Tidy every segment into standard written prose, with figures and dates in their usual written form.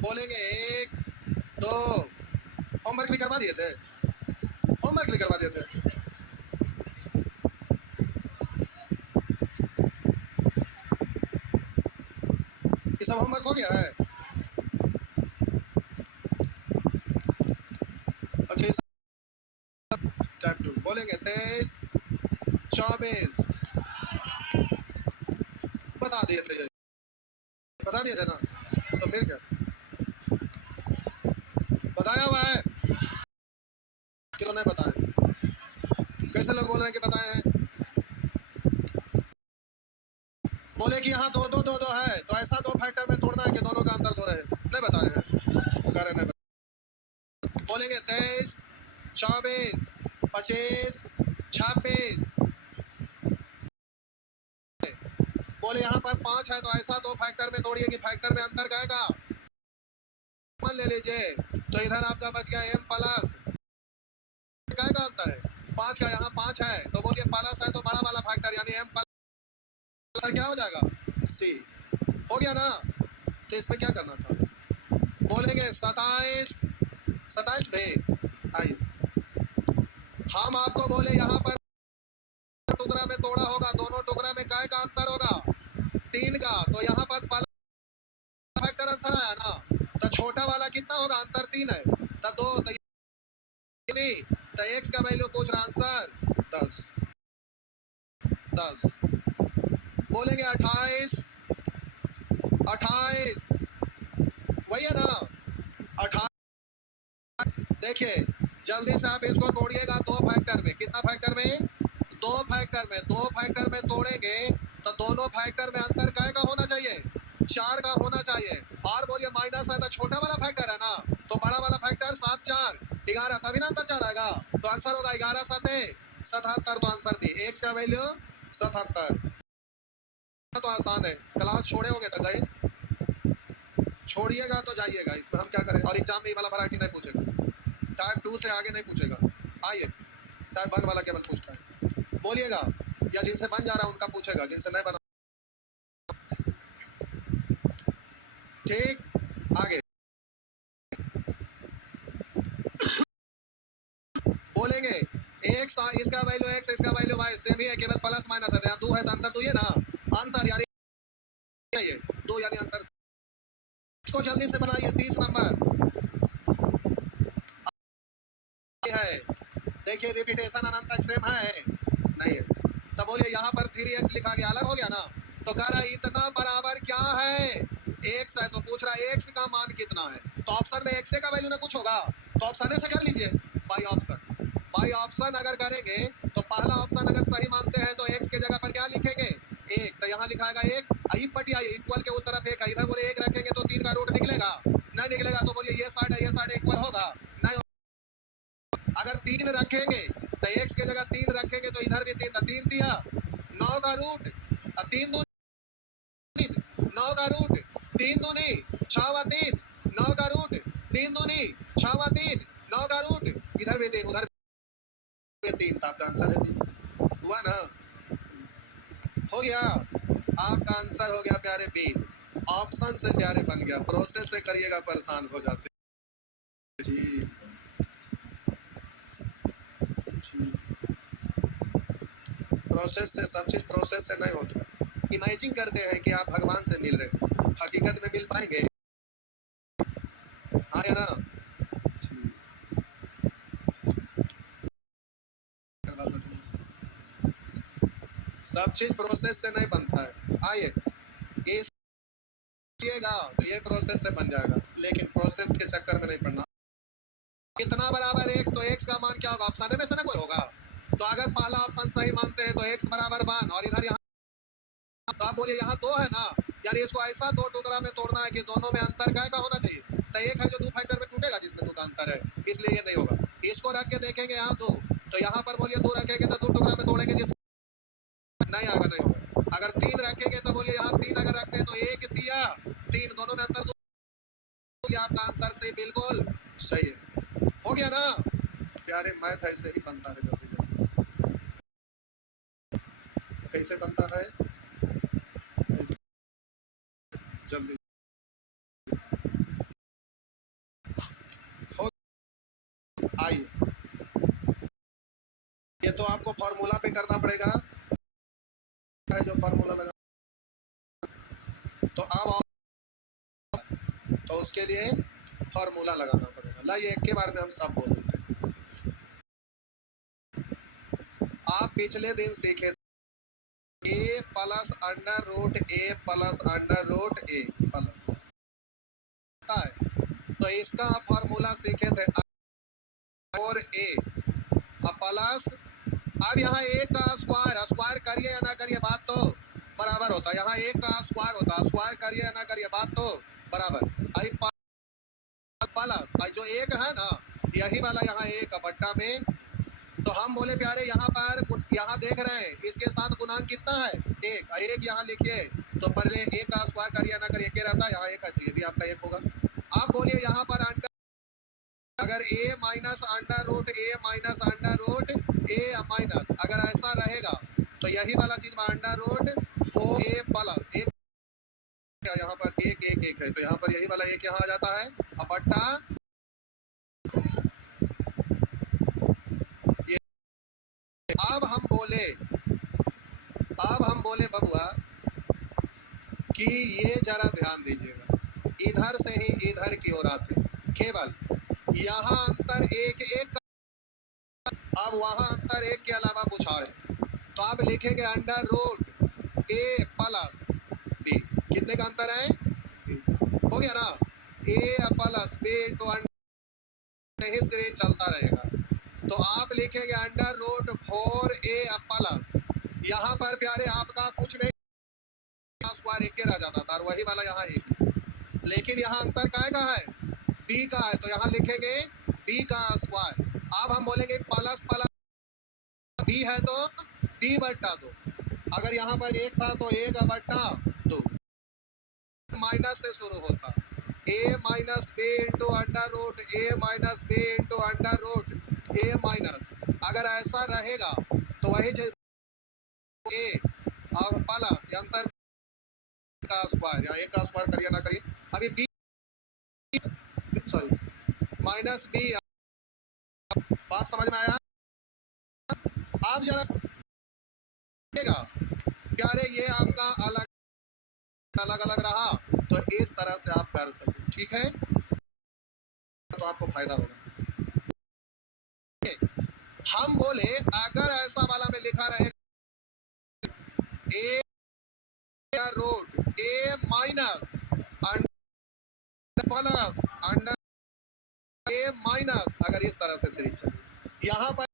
बोलेंगे 1 2। होमवर्क भी करवा दिए थे, होमवर्क भी करवा दिए थे। ये सब होमवर्क हो गया है। अच्छा, टाइप 2 बोलेंगे 23 24। बता दिए थे ये, बता दिए थे ना, तो फिर क्या बताया हुआ है क्यों नहीं बताए? कैसे लोग बोल रहे हैं कि बताए हैं? बोले कि यहाँ दो दो दो दो है तो ऐसा दो फैक्टर में तोड़ना है कि दोनों का अंतर दो रहे, नहीं बताए हैं तो कह रहे नहीं बताए। बोलेंगे 23 24 25 26। बोले यहाँ पर 5 है तो ऐसा दो फैक्टर में तोड़िए कि फैक्टर में अंतर गएगा। मान ले लीजिए तो इधर आपका बच गया m प्लस, काय का अंतर है 5 का, यहाँ 5 है तो बोलिए प्लस है तो बड़ा वाला फैक्टर यानी m प्लस क्या हो जाएगा c। हो गया ना, तो इसमें क्या करना था? बोलेंगे 27 27 भी। आइए हम आपको बोले यहाँ पर टुकड़ा में तोड़ा होगा, दोनों टुकड़ा में काय का अंतर होगा 3 का, तो यहाँ पर फैक्टर आंसर आया ना। तो छोटा वाला कितना होगा, अंतर 3 है तो 2, तो x का वैल्यू पूछ रहा आंसर 10 10। बोलेंगे 28 28 वही है ना 28। देखिए जल्दी से आप इसको तोड़िएगा दो फैक्टर में, कितना फैक्टर में, दो फैक्टर में, दो फैक्टर में तोड़ेंगे तो दोनों फैक्टर में अंतर काय का होना चाहिए, 4 का होना चाहिए। और बोलिए माइनस है तो छोटा वाला फैक्टर है ना, तो बड़ा वाला फैक्टर 7 4 11, तभी ना अंतर 4 आएगा। तो आंसर होगा 11 7 77। तो आंसर दी x का वैल्यू 77। तो आसान है, क्लास छोड़े होंगे तो गए, छोड़िएगा तो जाइएगा, इसमें हम क्या करें। और एग्जाम में ये वाला वैरायटी नहीं पूछेगा, टाइप 2 से आगे नहीं पूछेगा। आइए टाइप 1 वाला केवल पूछता है, बोलिएगा, या जिनसे बन जा रहा है उनका पूछेगा, जिनसे नहीं बना। ठीक, आगे बोलेंगे x, इसका वैल्यू x, इसका वैल्यू y सेम ही है, केवल प्लस माइनस है, तो यहाँ 2 है तो अंतर 2 ही है ना, अंतर यानी ये 2 यानी आंसर। इसको जल्दी से बनाइए 30 नंबर है। देखिए रिपीटेशन अनंत सेम है नहीं है, तो बोलिए यहाँ पर 3x लिखा गया, अलग हो गया ना। तो कह रहा है इतना बराबर क्या है, x है, तो पूछ रहा है x का मान कितना है, तो ऑप्शन में x का वैल्यू ना कुछ होगा, तो ऑप्शन से कर लीजिए बाई ऑप्शन। बाई ऑप्शन अगर करेंगे तो पहला ऑप्शन अगर सही मानते हैं तो x के जगह पर क्या लिखेंगे, एक, तो यहाँ लिखाएगा एक, आई पटिया इक्वल के उस तरफ एक है, इधर बोले एक रखेंगे तो 3 का रूट निकलेगा, नहीं निकलेगा तो बोलिए ये साइड है, ये साइड इक्वल होगा नहीं। अगर 3 रखेंगे तो x के जगह 3 रखेंगे तो इधर भी 3, तो 3 दिया 9 का रूट, 3 दूनी 9 का रूट, 3 दूनी 6 व 3 9 का रूट, 3 दूनी 6 व 3 9 का रूट, इधर भी 3 उधर भी 3, तो आपका आंसर है बी। हुआ ना, हो गया आपका आंसर, हो गया प्यारे बी। ऑप्शन से प्यारे बन गया, प्रोसेस से करिएगा परेशान हो जाते जी। प्रोसेस से सब चीज प्रोसेस से नहीं होता। इमेजिन करते हैं कि आप भगवान से मिल रहे हैं, हकीकत में मिल पाएंगे, हाँ या ना जी। सब चीज प्रोसेस से नहीं बनता है। आइए इसलिएगा तो ये प्रोसेस से बन जाएगा, लेकिन प्रोसेस के चक्कर में नहीं पड़ना। कितना बराबर x, तो x का मान क्या होगा, ऑप्शन में से ना कोई होगा, तो अगर पहला ऑप्शन सही मानते हैं तो x बराबर 1, और इधर यहाँ तो आप बोलिए यहाँ 2 है ना, यानी इसको ऐसा दो टुकड़ा में तोड़ना है कि दोनों में अंतर काय का होना चाहिए, तो एक है जो 2 फैक्टर में टूटेगा जिसमें 2 का अंतर है, इसलिए ये नहीं होगा। इसको रख के देखेंगे यहाँ 2, तो यहाँ पर बोलिए 2 रखेंगे तो 2 टुकड़ा में तोड़ेंगे जिसमें नहीं आएगा, नहीं होगा। अगर 3 रखेंगे तो बोलिए यहाँ 3 अगर रखते हैं तो 1 दिया 3, दोनों में अंतर 2, आपका आंसर से बिल्कुल सही है। हो गया ना प्यारे, मैथ ऐसे ही बनता है जल्दी जल्दी। कैसे बनता है, जल्दी आइए, ये तो आपको फॉर्मूला पे करना पड़ेगा, है जो फॉर्मूला लगा, तो अब तो उसके लिए फॉर्मूला लगाना पड़ेगा। लाइए एक के बारे में हम सब बोल देते हैं। आप पिछले दिन सीखे ए प्लस अंडर रूट ए प्लस अंडर रूट ए प्लस, तो इसका फॉर्मूला सीखे थे और ए प्लस, अब यहाँ एक का स्क्वायर, स्क्वायर करिए या ना करिए बात तो बराबर होता है। यहाँ एक का स्क्वायर होता है, स्क्वायर करिए या ना करिए बात तो बराबर। आई प्लस आई जो एक है ना, यही वाला यहाँ एक बट्टा में, तो हम बोले प्यारे यहाँ पर, यहाँ देख रहे हैं इसके साथ गुणांक कितना है, एक, एक यहाँ लिखिए, तो पहले एक का स्क्वायर करिए या ना करिए, एक रहता है, यहाँ एक है तो ये भी आपका एक होगा। आप बोलिए यहाँ पर अंडर, अगर a minus under root A minus under root A minus, अगर ऐसा रहेगा तो यही वाला चीज में अंडर रूट 4a प्लस एक, यहाँ पर एक एक एक है तो यहाँ पर यही वाला एक यहाँ आ जाता है, अब बट्टा ये। अब हम बोले बबुआ कि ये जरा ध्यान दीजिएगा, इधर से ही इधर की ओर आते हैं, केवल यहाँ अंतर एक एक, अब वहां अंतर एक के अलावा कुछ और है, तो आप लिखेंगे अंडर रूट ए प्लस बी, कितने का अंतर है, हो गया ना, ए प्लस बी इंटू अंडर से चलता रहेगा, तो आप लिखेंगे अंडर रूट 4a प्लस, यहाँ पर प्यारे आपका कुछ नहीं, स्क्वायर एक के रह जाता था और वही वाला यहाँ एक, लेकिन यहाँ अंतर काय का है, b का है, तो यहाँ लिखेंगे b का स्क्वायर। अब हम बोलेंगे प्लस प्लस b है तो b बट्टा 2, अगर यहाँ पर एक था तो एक बट्टा 2, माइनस से शुरू होता, a minus B into under root A minus B into under root A minus, अगर ऐसा रहेगा तो वही a और प्लस अंतर का स्क्वायर, या एक का स्क्वायर करिए ना करिए, अभी b सॉरी माइनस b, बात समझ में आया। आप जरा प्यारे ये आपका अलग अलग अलग रहा, तो इस तरह से आप कर सकते, ठीक है, तो आपको फायदा होगा। हम बोले अगर ऐसा वाला में लिखा रहे ए root A minus plus under A minus, अगर इस तरह से सीरीज चले, यहाँ पर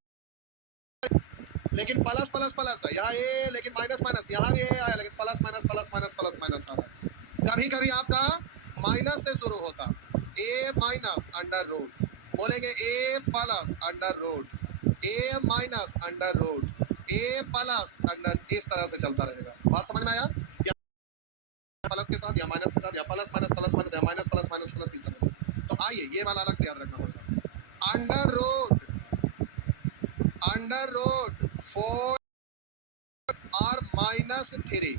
लेकिन प्लस प्लस प्लस है, यहाँ ए लेकिन माइनस माइनस, यहाँ भी ए आया लेकिन plus minus plus minus plus minus आ रहा है, कभी कभी आपका माइनस से शुरू होता, ए माइनस अंडर रूट, बोलेंगे ए plus under root A minus under root A plus under, इस तरह से चलता रहेगा। बात समझ में आया, या प्लस के साथ या माइनस के साथ, या प्लस माइनस प्लस माइनस, या माइनस प्लस माइनस प्लस, इस तरह से। तो आइए ये वाला अलग से याद रखना पड़ेगा, अंडर रूट 4 और -3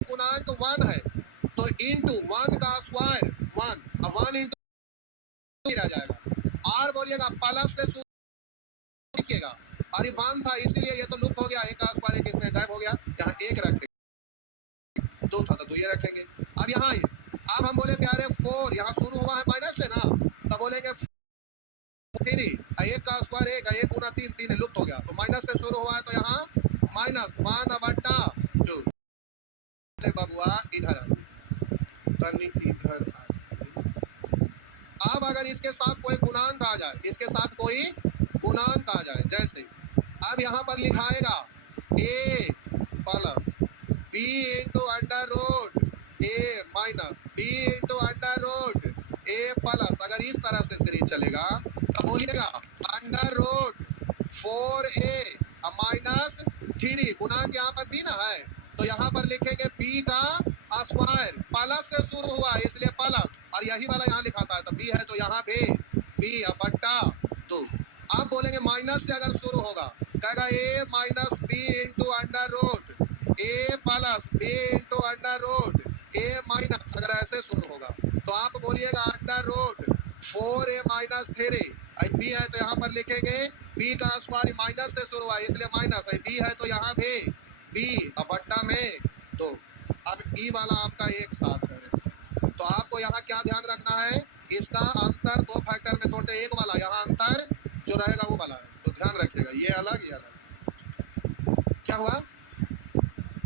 गुणांक 1 है, तो इंटू 1 का स्क्वायर 1, अब 1 इंटू रह जाएगा, और बोलिएगा प्लस से लिखिएगा, अरे 1 था इसीलिए ये तो लुप्त हो गया, एक का स्क्वायर एक इसमें गायब हो गया, यहाँ एक रखेंगे, 2 था तो 2 ये रखेंगे। अब यहाँ अब हम बोले प्यारे 4, यहाँ शुरू हुआ है माइनस से ना, तब बोलेंगे 3, एक का स्क्वायर एक गुना 3, 3 लुप्त हो गया, तो माइनस से शुरू हुआ है तो यहाँ माइनस 1 बट्टा 2, बबुआ इधर आइए, इधर आइए। अब अगर इसके साथ कोई गुणांक आ जाए, इसके साथ कोई गुणांक आ जाए, जैसे अब यहाँ पर लिखाएगा a plus b into under root a minus b into under root a plus, अगर इस तरह से सीरीज चलेगा तो बोलिएगा अंडर रूट 4a माइनस 3, गुणांक यहाँ पर b ना है तो यहाँ पर लिखेंगे b का स्क्वायर, प्लस से शुरू हुआ है इसलिए प्लस, और यही वाला यहाँ लिखाता है तो b है तो यहाँ भी b बट्टा 2। आप बोलेंगे माइनस से अगर शुरू होगा, कहेगा a minus b into under root a plus b into under root a minus, अगर ऐसे शुरू होगा तो आप बोलिएगा अंडर रूट आपका एक साथ है ऐसे। तो आपको यहाँ क्या ध्यान रखना है, इसका अंतर दो फैक्टर में तोड़ते एक वाला, यहाँ अंतर जो रहेगा वो वाला है, तो ध्यान रखिएगा ये अलग ये अलग। क्या हुआ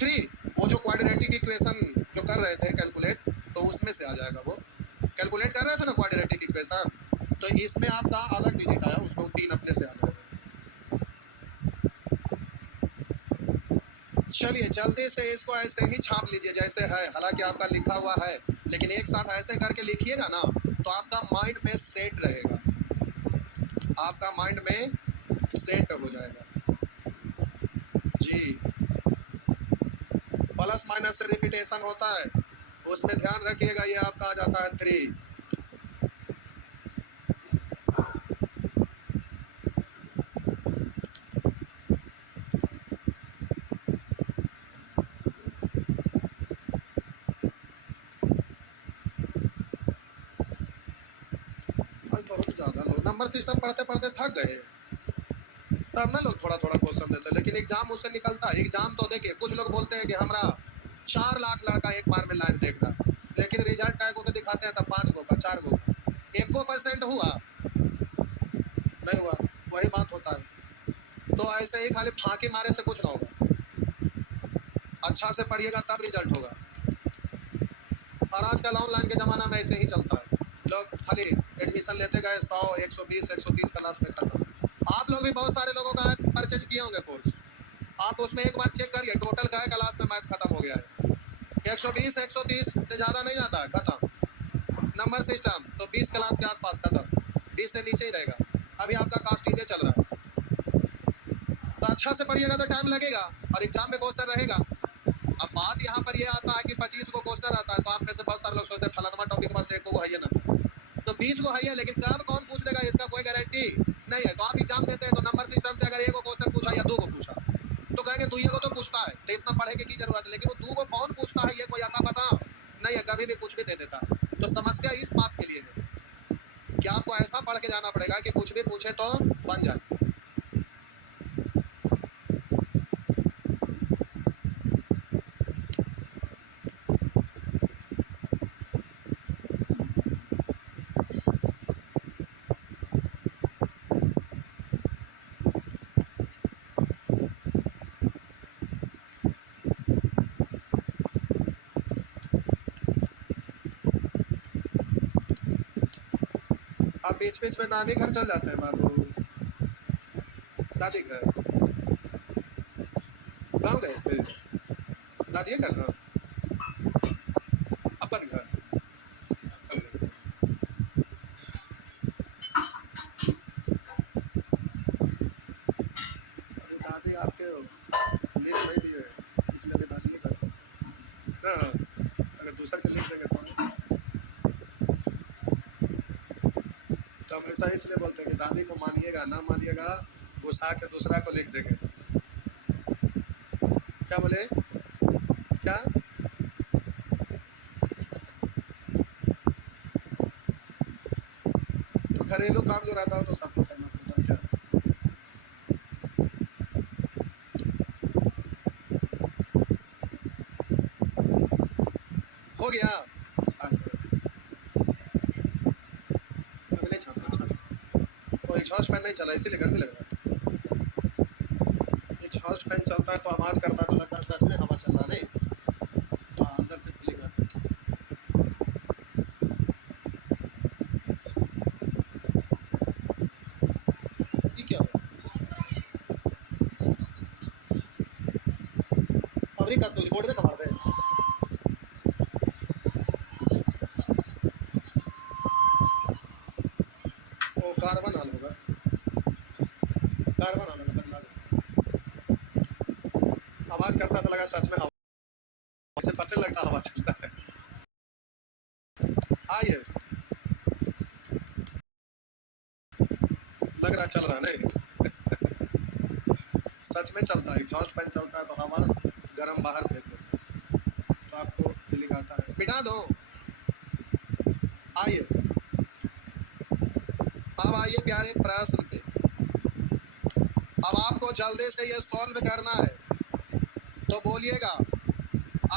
3, वो जो क्वाड्रेटिक इक्वेशन जो कर रहे थे कैलकुलेट, तो उसमें से आ जाएगा, वो कैलकुलेट कर रहे थे ना क्वाड्रेटिक इक्वेशन, तो इसमें आपका अलग डिजिट आया, उसमें 3 अपने से आ जाएगा। चलिए जल्दी से इसको ऐसे ही छाप लीजिए जैसे है, हालांकि आपका लिखा हुआ है, लेकिन एक साथ ऐसे करके लिखिएगा ना तो आपका माइंड में सेट रहेगा, आपका माइंड में सेट हो जाएगा जी। प्लस माइनस से रिपीटेशन होता है, उसमें ध्यान रखिएगा, ये आपका आ जाता है 3। बहुत ज्यादा लोग नंबर सिस्टम पढ़ते पढ़ते थक गए, तब ना लोग थोड़ा थोड़ा क्वेश्चन देते हैं, लेकिन एग्जाम उससे निकलता है। एग्जाम तो देखिए कुछ लोग बोलते हैं कि हमारा 4 लाख लड़का एक बार में लाइव देख रहा है, लेकिन रिजल्ट को दिखाते हैं तब 5 गो का 4 गो का, 1% हुआ नहीं हुआ, वही बात होता है। तो ऐसे ही खाली फांकी मारे से कुछ ना होगा, अच्छा से पढ़िएगा तब रिजल्ट होगा। और आजकल ऑनलाइन के ज़माना में ऐसे ही चलता है, लोग खाली एडमिशन लेते गए 100 120 130 क्लास में खत्म। आप लोग भी बहुत सारे लोगों का परचेज किए होंगे कोर्स, आप उसमें एक बार चेक करिए टोटल का क्लास में मैथ खत्म हो गया है, 120 130 से ज़्यादा नहीं आता है, खत्म। नंबर सिस्टम तो 20 क्लास के आसपास खत्म, 20 से नीचे ही रहेगा। अभी आपका कास्टिंग चल रहा है, तो अच्छा से पढ़िएगा तो टाइम लगेगा और एग्जाम में क्वेश्चन रहेगा। अब बात यहाँ पर ये आता है कि 25 को क्वेश्चन आता है, तो आप में से बहुत सारे लोग सोचते हैं फलाना टॉपिक बस देखो वो है ये ना, तो 20 को है ये, लेकिन कब कौन पूछ लेगा इसका कोई गारंटी नहीं है। तो आप एग्जाम देते हैं तो नंबर सिस्टम से अगर एक क्वेश्चन पूछा या 2 को पूछा तो कहेंगे 2 को तो पूछता है, तो इतना पढ़े की जरूरत है, लेकिन वो 2 को कौन पूछता है ये कोई आता पता नहीं है, कभी भी कुछ भी दे देता है। तो समस्या इस बात के लिए है कि आपको ऐसा पढ़ के जाना पड़ेगा कि कुछ भी पूछे तो बन जाए। आप बीच बीच में नानी घर चल जाते हैं बाबू, दादी घर गाँव गए थे, दादी घर ना अपन घर, अरे दादी आपके लिख नहीं दिए इसलिए भी दादी घर हाँ, अगर दूसरा के लिख देंगे तो हमेशा इसलिए बोलते हैं कि दादी को मानिएगा ना मानिएगा घुसा के दूसरा को लिख देंगे। क्या बोले क्या, तो घरेलू काम जो रहता है तो सबको करना पड़ता है क्या। हो गया अगले छाप अच्छा, वो एग्जॉस्ट फैन नहीं चला इसीलिए गर्मी लग रहा है। एग्जॉस्ट फैन चलता है तो आवाज करता है तो लगता है सच में हवा चल रहा नहीं, तो अंदर से फीलिंग आती है। ये क्या हुआ अभी कस को बोर्ड में कमार दे, वो कार्बन हाल होगा, कार्बन हाल होगा बदला आवाज करता तो लगा सच में हवा से पता लगता हवा चल रहा है। आइए लग रहा चल रहा नहीं सच में चलता है, एग्जॉस्ट फैन चलता है तो हवा गर्म बाहर फेंक देता है, तो आपको फीलिंग आता है। मिटा दो, आइए अब आइए प्यारे प्रश्न पे, अब आपको जल्दी से ये सॉल्व करना है, तो बोलिएगा।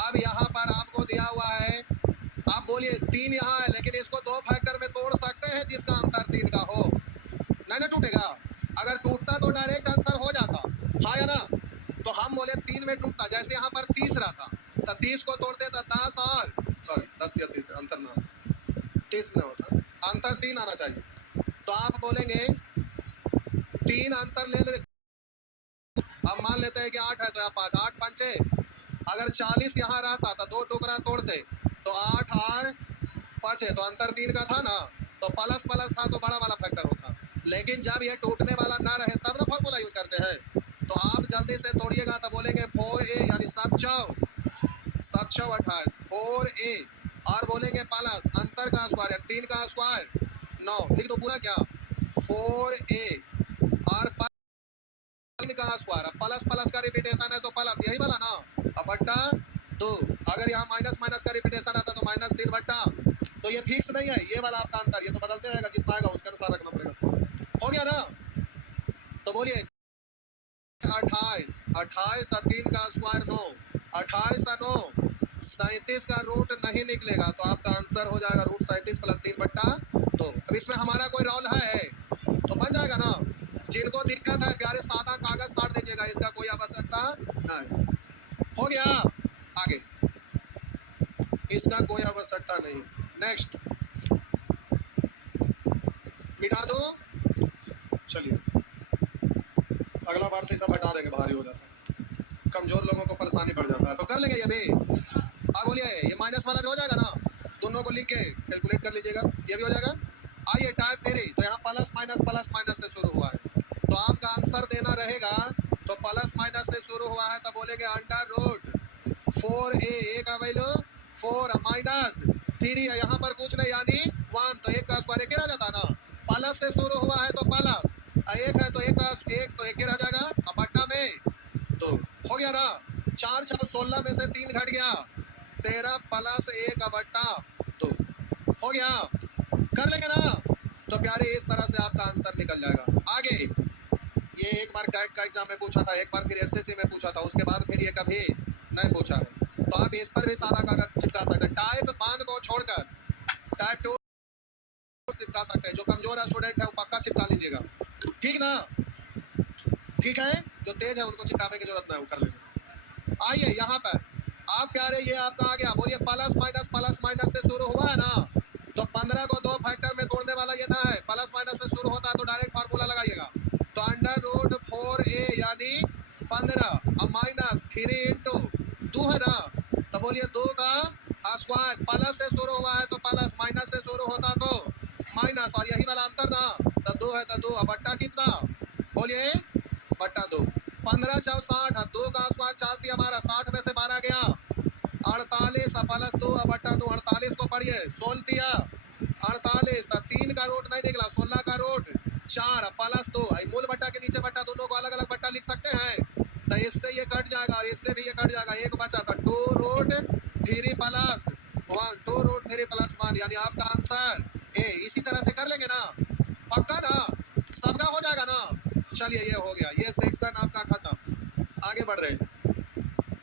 अब यहाँ पर आपको दिया हुआ है इसमें होता, अंतर 3 आना चाहिए। तो आप बोलेंगे 3 अंतर ले ले। अब मान लेते हैं कि 8 है तो यहाँ 5, 8 पंचे, अगर 40 यहाँ रहता तो 2 टुकड़ा तोड़ते तो 8 और 5 है, तो अंतर 3 का था ना, तो प्लस प्लस था तो बड़ा वाला फैक्टर होता। लेकिन जब ये टूटने वाला ना रहे तब ना फॉर्मूला यूज करते हैं। तो आप जल्दी से तोड़िएगा तो बोलेंगे 4a यानी 7 चौ 28 4a, और बोलेंगे प्लस अंतर का स्क्वायर 3 का स्क्वायर 9, लिख दो पूरा क्या 4a और 3 का स्क्वायर, अब प्लस प्लस का रिपीटेशन है तो प्लस यही वाला ना, अब बट्टा 2, अगर यहाँ माइनस माइनस का रिपीटेशन आता तो -3 बट्टा, तो ये फिक्स नहीं है ये वाला आपका अंतर, ये तो बदलते रहेगा, जितना आएगा उसके अनुसार रखना पड़ेगा। हो गया ना, तो बोलिए 28 28 और 3 का स्क्वायर 9, 28 और 9 37 का रूट नहीं निकलेगा, तो आपका आंसर हो जाएगा रूट 37 प्लस 3 बट्टा 2। अब इसमें हमारा कोई रोल है तो बन जाएगा ना। जिनको दिक्कत है प्यारे सादा कागज साट दीजिएगा, इसका कोई आवश्यकता नहीं। हो गया, आगे इसका कोई आवश्यकता नहीं। नेक्स्ट मिटा दो, चलिए अगला बार से सब हटा देंगे, भारी हो जाता है, कमजोर लोगों को परेशानी बढ़ जाता है, तो कर लेंगे ये भी। अब बोलिए ये माइनस वाला भी हो जाएगा ना, दोनों को लिख के कैलकुलेट कर लीजिएगा, ये भी हो जाएगा। आइए टाइप 3, तो यहाँ प्लस माइनस से शुरू हुआ है, तो आपका आंसर देना रहेगा, तो प्लस माइनस से शुरू हुआ है तो बोलेंगे अंडर रूट 4a, ए का वैल्यू 4 माइनस 3 है, यहाँ पर कुछ नहीं यानी 1, तो 1 का स्क्वायर 1 रह जाता ना, प्लस से शुरू हुआ है तो प्लस 1 है तो 1 का 1 तो 1 रह जाएगा, अब बट्टा में 2। हो गया ना, 4 4 16 में से 3 घट गया, 13 प्लस 1 बट्टा 2 हो गया, कर लेंगे ना। तो प्यारे इस तरह से आपका आंसर निकल जाएगा। आगे ये एक बार कैट का एग्जाम में पूछा था, एक बार फिर एसएससी में पूछा था, उसके बाद फिर ये कभी नहीं पूछा है, तो आप इस पर भी सादा कागज चिपका सकते हैं, टाइप 1 को छोड़कर टाइप 2 चिपका सकते हैं। जो कमजोर स्टूडेंट है वो पक्का चिपका लीजिएगा, ठीक ना, ठीक है, जो तेज है उनको चिपकाने की जरूरत नहीं, वो कर लेंगे। आइए यहाँ पर आप प्यारे ये आपका आ गया, बोलिए प्लस माइनस से शुरू हुआ है ना, तो 15 को 2 फैक्टर में तोड़ने वाला ये ना है, प्लस माइनस से शुरू होता है तो डायरेक्ट फार्मूला लगाइएगा, तो अंडर रूट 4a यानी 15 अब माइनस 3 इंटू 2 है ना, तो बोलिए 2 का स्क्वायर, प्लस से शुरू हुआ है तो प्लस, माइनस से शुरू होता तो माइनस, और यही वाला अंतर ना, तो 2 है तो 2, अब बट्टा कितना, बोलिए बट्टा 2, 15 4 60, 2 का स्क्वायर 4 थी हमारा, 60 में से 12 गया 48 प्लस 2 बट्टा 2, 48 को पढ़िए 16 दिया 48, 3 का रूट नहीं निकला, 16 का रूट 4 प्लस 2, मूल बट्टा के नीचे बट्टा, दोनों को अलग अलग बट्टा लिख सकते हैं, तो इससे ये कट जाएगा और इससे भी ये कट जाएगा, एक बचा था 2 रूट 3 प्लस 1, 2 रूट 3 प्लस 1, यानी आपका आंसर ए। इसी तरह से कर लेंगे ना, पक्का ना, सबका हो जाएगा ना। चलिए ये हो गया, ये सेक्शन आपका खत्म, आगे बढ़ रहे हैं,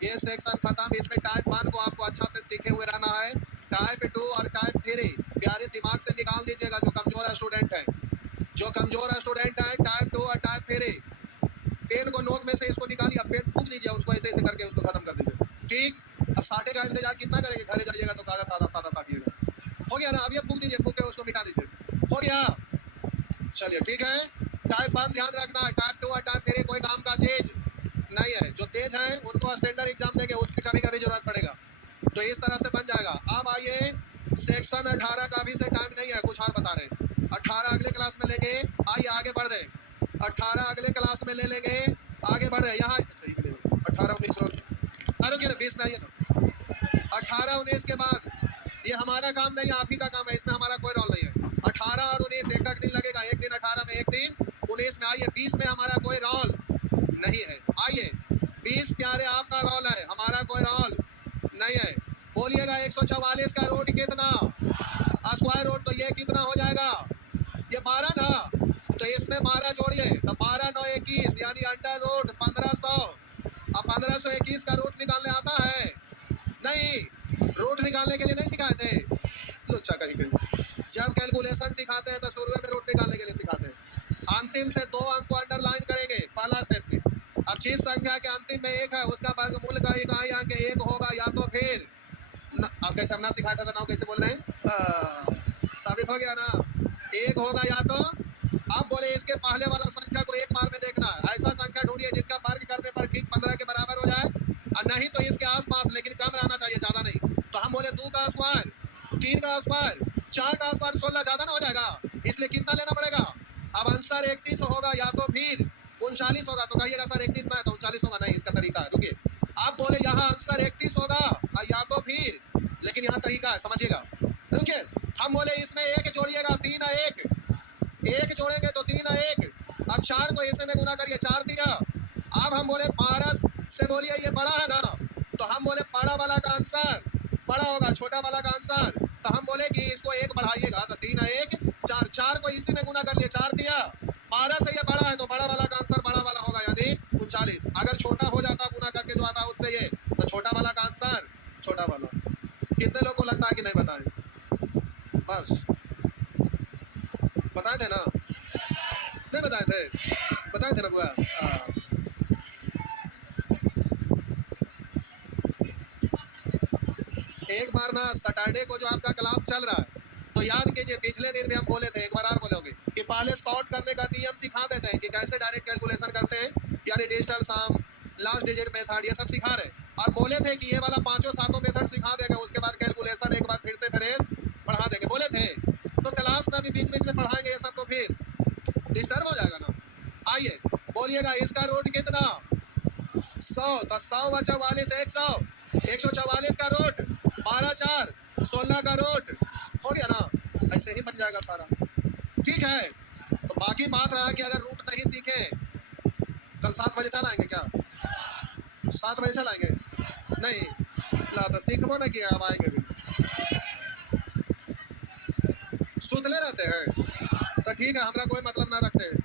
ये सेक्शन खत्म। इसमें टाइप 1 को आपको अच्छा से सीखे हुए रहना है, टाइप 2 और टाइप 3 प्यारे दिमाग से निकाल दीजिएगा, जो कमजोर स्टूडेंट है, जो कमजोर स्टूडेंट है टाइप 2 और टाइप 3, पेन को नोक में से इसको निकालिए, पेन फूक दीजिए उसको, ऐसे ऐसे करके उसको खत्म कर दीजिए, ठीक। अब साटे का इंतजार कितना करेंगे, घरे जाइएगा तो कागज सादा सादा साटिएगा, हो गया ना, अब ये फूक दीजिए, फूक के उसको मिटा दीजिए, हो गया। चलिए ठीक है, टाइप 1 ध्यान रखना, टाइप 2 और टाइप 3 कोई काम का चीज नहीं है, जो तेज है उनको स्टैंडर्ड एग्जाम देंगे, उसमें कभी कभी जरूरत पड़ेगा, तो इस तरह से बन जाएगा। अब आइए सेक्शन 18 का भी से टाइम नहीं है, कुछ और बता रहे हैं, 18 अगले क्लास में लेंगे, आइए आगे बढ़ रहे, 18 अगले क्लास में ले लेंगे, आगे बढ़ रहे यहाँ 18 19 रुकिए 20 में आइए ना, 18 19 के बाद ये हमारा काम नहीं है, आप ही का काम है, इसमें हमारा कोई रोल नहीं है। 18 और 19 एक दिन लगेगा, एक दिन 18 में एक दिन 19 में, आइए 20 में हमारा कोई रोल नहीं है, आइए 20 प्यारे आपका रोल है, हमारा कोई रोल नहीं है। बोलिएगा 144 का रूट कितना, स्क्वायर रूट, तो ये कितना हो जाएगा, ये 12 ना, तो इसमें 12 जोड़िए, तो 12 9 21 यानी अंडर रूट 1500, अब 1521 का रूट निकालने आता है नहीं, रूट निकालने के लिए नहीं सिखाए थे लुच्चा कहीं कहीं, जब कैलकुलेशन सिखाते हैं तो शुरू में रूट निकालने के लिए सिखाते हैं, अंतिम से 2 अंक को अंडरलाइन करेंगे पहला स्टेप में। अब जिस संख्या के अंतिम में 1 है उसका वर्गमूल का इकाई अंक 1 होगा, या तो फिर अब कैसे हमने सिखाया था, नाउ कैसे बोल रहे हैं, साबित हो गया ना, एक होगा या तो। अब बोले इसके पहले वाला संख्या को एक बार में देखना है, ऐसा संख्या ढूंढिए जिसका वर्ग करने पर ठीक 15 के बराबर हो जाए, और नहीं तो इसके आसपास, लेकिन कम रहना चाहिए, ज्यादा नहीं। तो हम बोले 2 का स्क्वायर, 3 का स्क्वायर, 4 का स्क्वायर, 16 ज्यादा ना हो जाएगा, इसलिए कितना लेना पड़ेगा। अब आंसर 31 होगा या तो फिर 39 होगा। तो कहिएगा सर 31 ना है तो 39 होगा, नहीं इसका तरीका है, रुकिए। आप बोले यहाँ आंसर 31 होगा या तो फिर, लेकिन यहाँ तरीका है, समझिएगा, रुकिए। हम बोले इसमें एक जोड़िएगा, 3 है 1, एक जोड़ेंगे तो 3 है 1। अब 4 को इसे में गुना करिए, 4 दिया। अब हम बोले 12 से बोलिए ये बड़ा है ना, तो हम बोले बड़ा वाला का आंसर बड़ा होगा, छोटा वाला का आंसर, तो हम बोले कि इसको 1 बढ़ाइएगा, तो 3 है 1, 4, 4 को इसी में गुना कर लिए, 4 दिया। 12 से ये बड़ा है तो बड़ा वाला का आंसर बड़ा वाला होगा, यानी 39। अगर छोटा हो जाता गुना करके जो आता उससे ये, तो छोटा वाला का आंसर छोटा वाला। कितने लोगों को लगता है कि नहीं बताए? बस बताए थे ना, नहीं बताए थे ना बुआ। हाँ। एक बार ना सैटरडे को जो आपका क्लास चल रहा है, तो याद कीजिए पिछले दिन भी हम बोले थे, एक बार और बोलोगे कि पहले सॉर्ट करने का नियम सिखा देते हैं कि कैसे डायरेक्ट कैलकुलेशन करते हैं, यानी डिजिटल सम, लास्ट डिजिट मेथड, ये सब सिखा रहे। और बोले थे कि ये वाला 5 मेथड सिखा देंगे, उसके बाद कैलकुलेशन एक बार फिर से फ्रेश पढ़ा देंगे, बोले थे। तो क्लास में भी बीच बीच में पढ़ाएंगे ये सब, तो फिर डिस्टर्ब हो जाएगा ना। आइए बोलिएगा इसका रूट कितना, 100, तो 100 व 44, 100, 144 का रूट, 12 4, 16 का रूट, हो गया ना, ऐसे ही बन जाएगा सारा। ठीक है, तो बाकी बात रहा कि अगर रूट नहीं सीखे, कल 7 बजे चल आएंगे क्या? 7 बजे चल आएंगे? नहीं ला तो सीखबो ना किया, अब आएंगे भी सुतले रहते हैं, तो ठीक है, हमारा कोई मतलब ना रखते हैं।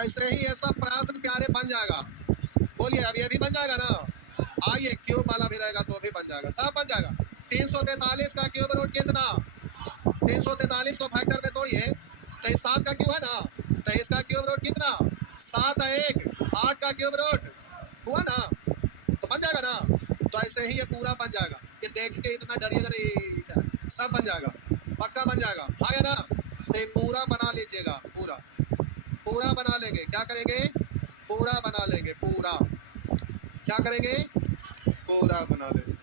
ऐसे ही ये सब प्रश्न प्यारे बन जाएगा। बोलिए अब ये भी बन जाएगा ना। आइए क्यूब वाला भी रहेगा तो भी बन जाएगा, सब बन जाएगा। 343 का क्यूब रूट कितना, 343 को फैक्टर में तोड़िए, 7 का क्यूब है ना, 23 का क्यूब रूट कितना, 7 है 1, 8 का क्यूब रूट हुआ ना, तो बन जाएगा ना। तो ऐसे ही ये पूरा बन जाएगा, ये देख के इतना डरिएगा नहीं, सब बन जाएगा, पक्का बन जाएगा, हाँ या ना। तो ये पूरा बना लीजिएगा, पूरा पूरा बना लेंगे, क्या करेंगे, पूरा बना लेंगे, पूरा क्या करेंगे, पूरा बना लेंगे।